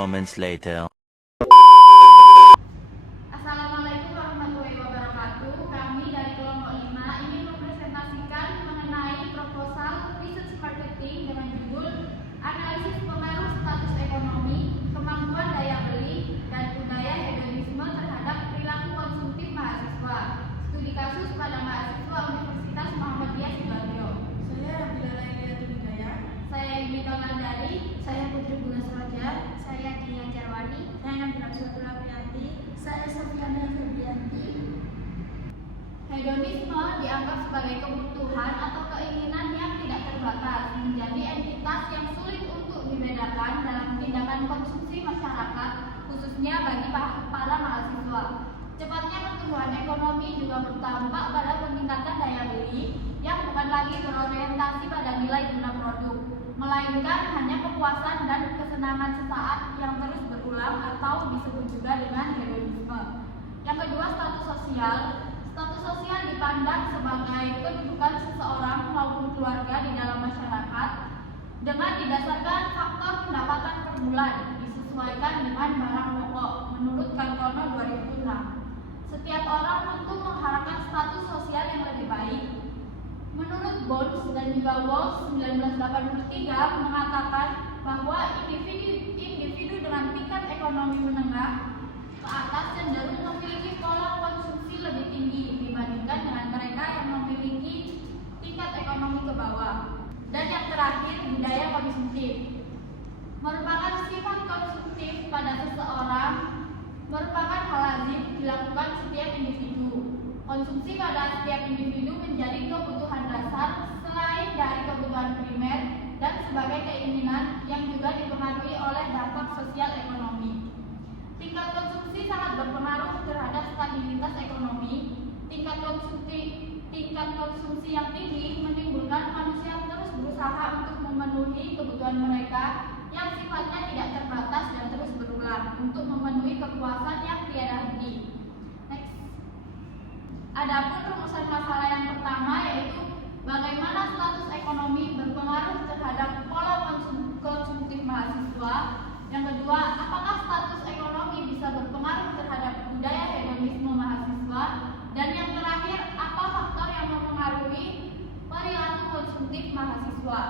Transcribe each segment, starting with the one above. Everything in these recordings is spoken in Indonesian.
moments later. Assalamualaikum warahmatullahi wabarakatuh. Kami dari kelompok 5 ingin mempresentasikan mengenai proposal research marketing dengan judul Analisis Pengaruh Status Ekonomi, Kemampuan Daya Beli, dan Budaya Hedonisme Terhadap Perilaku Konsumtif Mahasiswa. Studi kasus pada mahasiswa Universitas Muhammadiyah Sidoarjo. Saya Nabila Lailiatul Hidayah. Saya Yuni Kaulandari. Saya Putri Bunga Sroja. Saya Dian Jarwani. Saya Nabila Suatul Aprianti. Saya Sofiana Febrianti. Hedonisme dianggap sebagai kebutuhan atau keinginan yang tidak terbatas, menjadi entitas yang sulit untuk dibedakan dalam tindakan konsumsi masyarakat, khususnya bagi para mahasiswa. Cepatnya pertumbuhan ekonomi juga berdampak pada peningkatan daya beli yang bukan lagi berorientasi pada nilai guna produk, melainkan hanya kepuasan dan kesenangan sesaat yang terus berulang atau disebut juga dengan hedonisme. Yang kedua, status sosial. Status sosial dipandang sebagai kedudukan seseorang maupun keluarga di dalam masyarakat dengan didasarkan faktor pendapatan per bulan disesuaikan dengan barang pokok menurut Kartono 2006. Setiap orang tentu mengharapkan status sosial yang lebih baik. Menurut Bones dan juga Walsh 1983 mengatakan bahwa individu dengan tingkat ekonomi menengah ke atas cenderung memiliki pola konsumsi lebih tinggi dibandingkan dengan mereka yang memiliki tingkat ekonomi ke bawah. Dan yang terakhir, budaya konsumtif merupakan sifat konsumtif pada seseorang, merupakan hal lazim dilakukan setiap individu. Konsumsi pada setiap individu menjadi kebutuhan dasar selain dari kebutuhan primer dan sebagai keinginan yang juga dipengaruhi oleh dampak sosial ekonomi. Tingkat konsumsi sangat berpengaruh terhadap stabilitas ekonomi. Tingkat konsumsi yang tinggi menimbulkan manusia terus berusaha untuk memenuhi kebutuhan mereka yang sifatnya tidak terbatas dan terus berulang untuk memenuhi kepuasan yang tiada henti. Next. Adapun rumusan masalah yang pertama yaitu bagaimana status ekonomi berpengaruh terhadap pola konsumtif mahasiswa. Yang kedua, apakah status ekonomi bisa berpengaruh terhadap budaya hedonisme mahasiswa? Dan yang terakhir, apa faktor yang mempengaruhi perilaku konsumtif mahasiswa?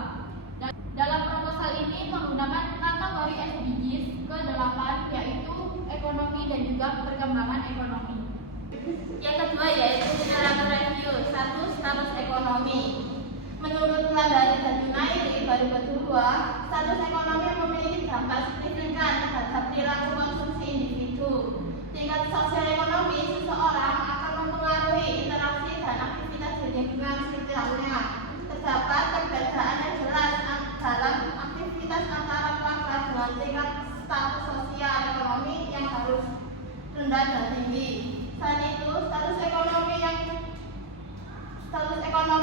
Dalam proposal ini menggunakan kategori SDGs ke-8 yaitu ekonomi dan juga perkembangan ekonomi. Yang kedua yaitu literatur review. 1. Status ekonomi. Menurut Landari dan Junaidi 2002, status ekonomi memiliki dampak signifikan terhadap perilaku konsumsi individu. Tingkat sosial ekonomi seseorang akan mempengaruhi interaksi dan aktivitas di lingkungan sekitarnya. Terdapat perbedaan yang jelas dalam aktivitas antara keluarga dengan tingkat status sosial ekonomi yang harus rendah dan tinggi. Selain itu, status ekonomi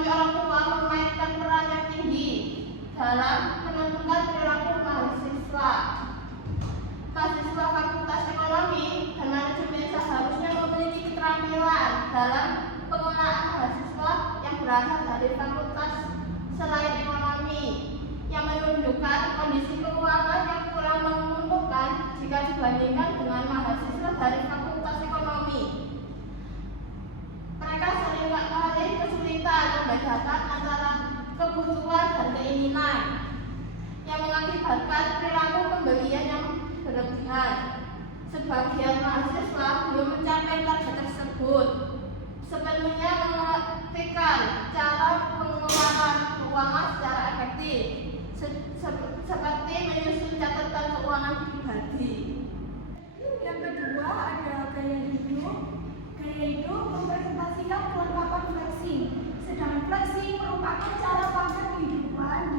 orang tua memainkan peran yang tinggi dalam menentukan perilaku mahasiswa. Mahasiswa Fakultas Ekonomi dan Manajemen seharusnya memiliki keterampilan dalam pengelolaan mahasiswa yang berasal dari fakultas selain ekonomi, yang menunjukkan kondisi keuangan yang kurang menguntungkan jika dibandingkan dengan mahasiswa dari Fakultas Ekonomi. Mereka seringkali kesulitan membedakan antara kebutuhan dan keinginan yang mengakibatkan perilaku pembelian yang berlebihan. Sebagian mahasiswa belum mencapai target tersebut, sepenuhnya mengertikan cara pengeluaran keuangan secara efektif, seperti menyusun catatan keuangan pribadi. Yang kedua ada gaya hidup. Gaya hidup mempresentasikan kelengkapan flexing. Sedangkan flexing merupakan cara pandang kehidupan di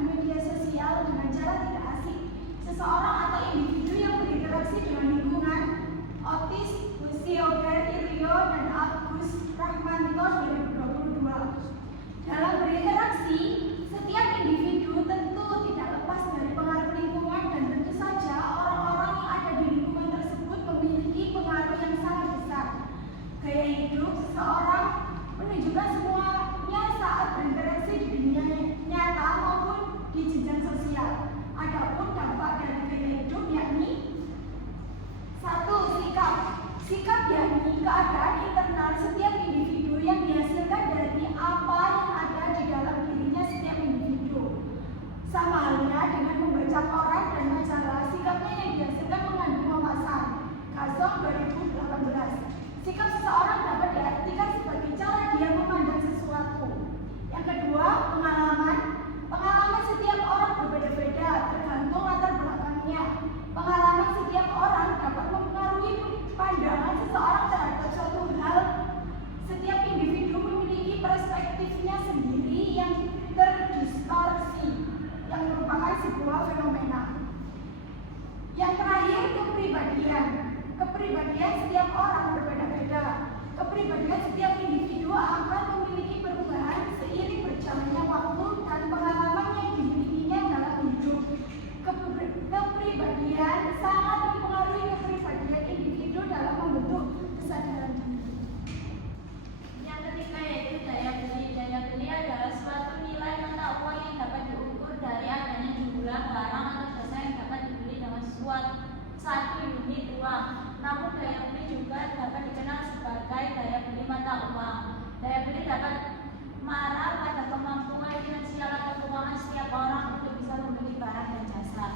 Sama halnya dengan membaca koran dan majalah, sikapnya yang dihasilkan mengandung wawasan. Kasong 2018. Sikap seseorang dapat diartikan sebagai cara dia memandang sesuatu. Yang kedua, pengalaman. Pengalaman setiap orang berbeda-beda, tergantung latar belakangnya. Pengalaman setiap orang dapat mempengaruhi pandangan seseorang terhadap suatu hal. Setiap individu memiliki perspektifnya sendiri yang terdistorsi, yang merupakan sebuah fenomena. Yang terakhir, kepribadian. Kepribadian setiap orang berbeda-beda. Kepribadian setiap individu akan memiliki perubahan seiring berjalannya waktu dan pengalaman yang dimilikinya dalam hidup. Kepribadian sangat mempengaruhi kepribadian individu dalam membentuk kesadaran diri. Yang ketiga yaitu daya beli. Daya beli adalah suatu nilai mata uang yang dapat diukur dari adanya jumlah barang atau jasa yang dapat dibeli dengan satu unit uang. Namun daya beli juga dapat dikenal sebagai daya beli mata uang. Daya beli dapat mengarah pada kemampuan finansial atau keuangan setiap orang untuk bisa membeli barang dan jasa.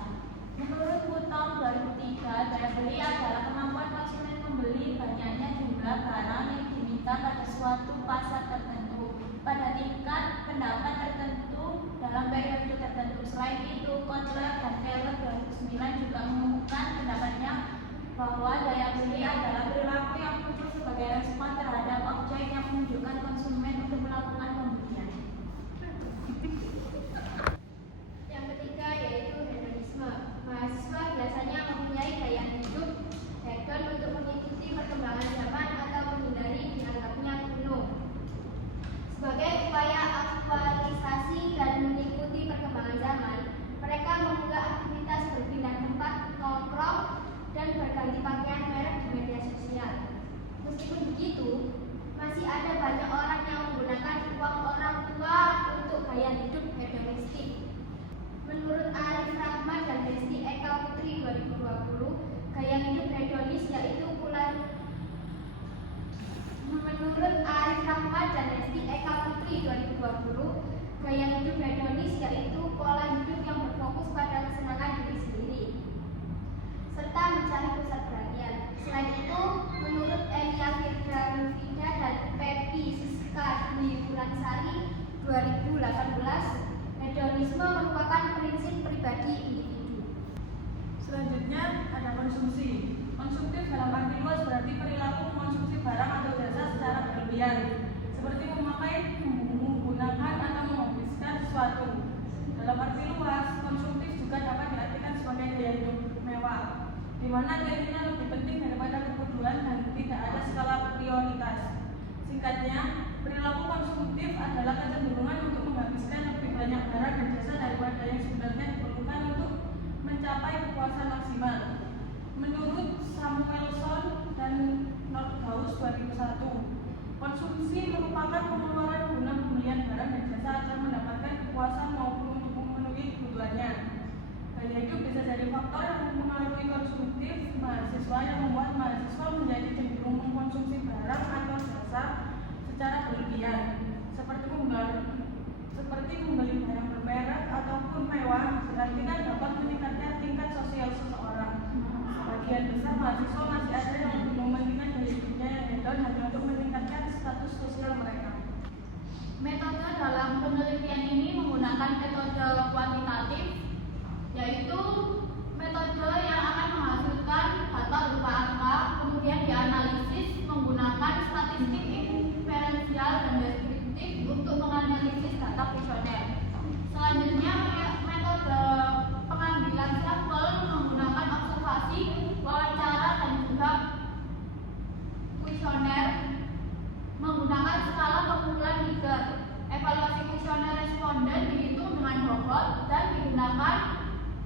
Menurut Kutom 2003, daya beli adalah kemampuan konsumen membeli banyaknya jumlah barang yang diminta pada suatu pasar tertentu pada tingkat pendapat tertentu dalam periode tertentu. Selain itu, Kotler dan Keller 2009 juga mengumumkan pendapatnya bahwa daya beli adalah perilaku yang muncul sebagai respon terhadap objek yang menunjukkan konsumen untuk melakukan pembelian. Yang ketiga yaitu hedonisme. Mahasiswa biasanya mempunyai gaya hidup hedon untuk mengikuti perkembangan zaman atau menghindari dianggapnya kuno. Sebagai upaya aktualisasi dan mengikuti perkembangan zaman, mereka mengunggah aktivitas berpindah tempat, nongkrong, dan berganti pakaian merek di media sosial. Meskipun begitu, masih ada banyak orang yang menggunakan uang orang tua untuk gaya hidup hedonistik. Menurut Arif Rahman dan Desti Eka Putri 2020, gaya hidup hedonis yaitu Menurut Arif Rahman dan Desti Eka Putri 2020, gaya hidup hedonis yaitu pola hidup yang berfokus pada kesenangan diri sendiri serta mencari pusat perhatian. Selain itu, menurut Elia Firdausida dan Pepi Siska Dwi Wulansari 2018, hedonisme merupakan prinsip pribadi individu. Selanjutnya ada konsumsi. Konsumtif dalam arti luas berarti perilaku mengonsumsi barang atau jasa secara berlebihan, seperti memakai, menggunakan atau menghabiskan sesuatu. Dalam arti luas, konsumtif juga dapat diartikan sebagai gaya hidup mewah, di mana keinginan lebih penting daripada kebutuhan dan tidak ada skala prioritas. Singkatnya, perilaku konsumtif adalah kecenderungan untuk menghabiskan lebih banyak barang dan jasa daripada yang sebenarnya diperlukan untuk mencapai kepuasan maksimal. Menurut Samuelson dan Nordhaus 2001, konsumsi merupakan pengeluaran guna pembelian barang dan jasa agar mendapatkan kepuasan maupun untuk memenuhi kebutuhannya. Gaya hidup bisa jadi faktor yang mempengaruhi konsumtif mahasiswa yang membuat mahasiswa menjadi cenderung mengkonsumsi barang atau jasa secara berlebihan, seperti membeli barang bermerek ataupun mewah, berarti kan dapat meningkatkan tingkat sosial seseorang. Sebagian besar mahasiswa masih ada yang mementingkan gaya hidupnya yang hedon hanya untuk meningkatkan status sosial mereka. Metode dalam penelitian ini menggunakan metode kuantitatif, yaitu metode yang akan menghasilkan data berupa angka, kemudian dianalisis menggunakan statistik inferensial dan deskriptif untuk menganalisis data kuesioner. Selanjutnya, metode pengambilan sampel menggunakan observasi, wawancara, dan juga kuesioner menggunakan skala pengumpulan Likert. Evaluasi kuesioner responden dihitung dengan bobot dan digunakan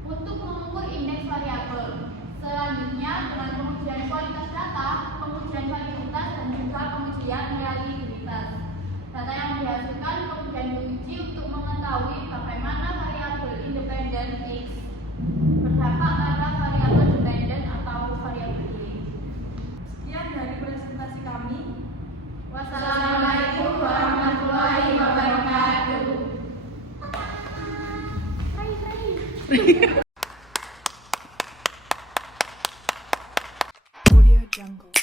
untuk mengukur indeks variabel. Selanjutnya, dengan pengujian kualitas data, pengujian validitas, dan juga pengujian reliabilitas. Data yang dihasilkan kemudian diuji untuk mengetahui bagaimana variabel independen X berdampak pada variabel dependen atau variabel Y. Sekian dari presentasi kami. Wassalamualaikum warahmatullahi wabarakatuh. Audio Jungle.